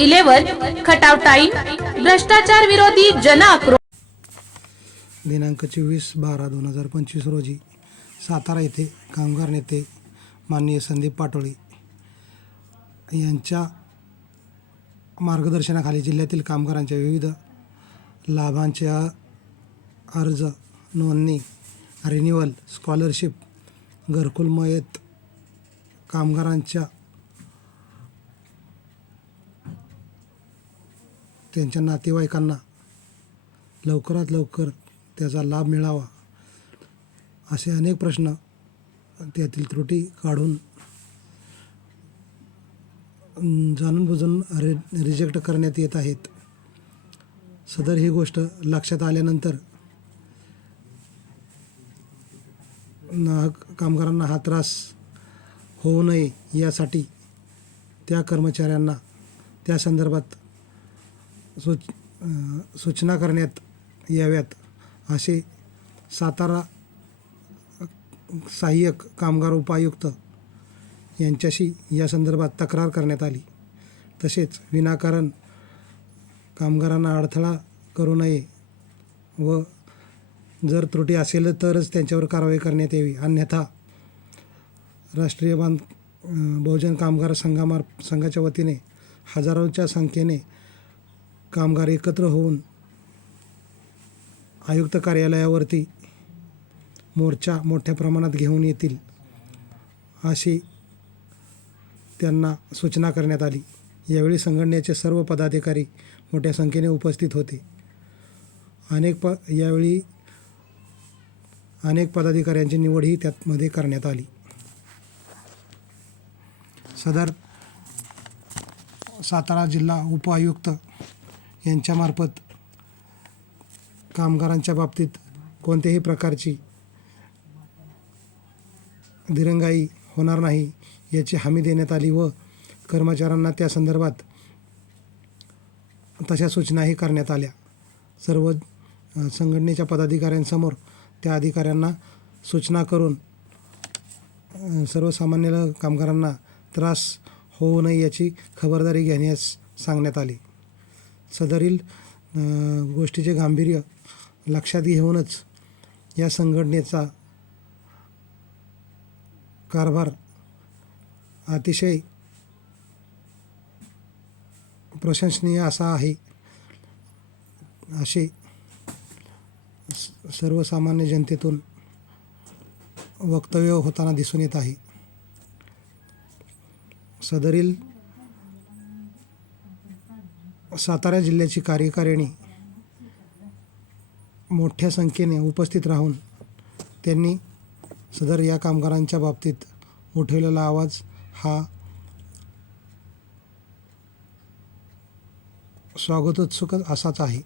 11 Khatav time भ्रष्टाचार विरोधी जन आक्रोश दिनांक 24/12/2025 रोजी सातारा येथे कामगार नेते माननीय संदीप पाटोळे यांच्या मार्गदर्शनाखाली जिल्ह्यातील कामगारांच्या विविध लाभांचे अर्ज, नोंदणी, रिन्युअल, स्कॉलरशिप, घरकुल, मयत कामगारांच्या त्यांच्या नातेवाईकांना लवकरात लवकर त्याचा लाभ मिळावा असे अनेक प्रश्न, त्यातील त्रुटी काढून जाणून बुजून रिजेक्ट करण्यात येत आहेत. सदर ही गोष्ट लक्षात आल्यानंतर कामगारांना हा त्रास होऊ नये यासाठी त्या कर्मचाऱ्यांना त्या संदर्भात सूचना करण्यात याव्यात असे सातारा सहाय्यक कामगार उपायुक्त यांच्याशी या संदर्भात तक्रार करण्यात आली. तसेच विनाकारण कामगारांना अडथळा करू नये व जर त्रुटी असेल तरच त्यांच्यावर कारवाई करण्यात यावी, अन्यथा राष्ट्रीय बहुजन कामगार संघाच्या वतीने हजारोच्या संख्येने कामगार एकत्र होऊन आयुक्त कार्यालयावरती मोर्चा मोठ्या प्रमाणात घेऊन येतील अशी त्यांना सूचना करण्यात आली. यावेळी संघटनेचे सर्व पदाधिकारी मोठ्या संख्येने उपस्थित होते. यावेळी अनेक पदाधिकाऱ्यांची निवडही त्यामध्ये करण्यात आली. सदर सातारा जिल्हा उपायुक्त यांच्यामार्फत कामगारांच्या बाबतीत कोणत्याही प्रकारची दिरंगाई होणार नाही याची हमी देण्यात आली व कर्मचाऱ्यांना त्या संदर्भात तशा सूचनाही करण्यात आल्या. सर्व संघटनेच्या पदाधिकाऱ्यांसमोर त्या अधिकाऱ्यांना सूचना करून सर्वसामान्य कामगारांना त्रास होऊ नये याची खबरदारी घेण्यास सांगण्यात आली. सदरील गोष्टीचे गांभीर्य लक्षात घेऊनच या संघटनेचा कारभार अतिशय प्रशंसनीय असा आहे असे सर्वसामान्य जनतेतून वक्तव्य होताना दिसून येत आहे. सदरील सातारा जिल्ह्याची कार्यकारिणी मोठ्या संख्येने उपस्थित राहून त्यांनी सदर या कामगारांच्या बाबतीत उठवलेला आवाज हा स्वागतोत्सुक असाच आहे.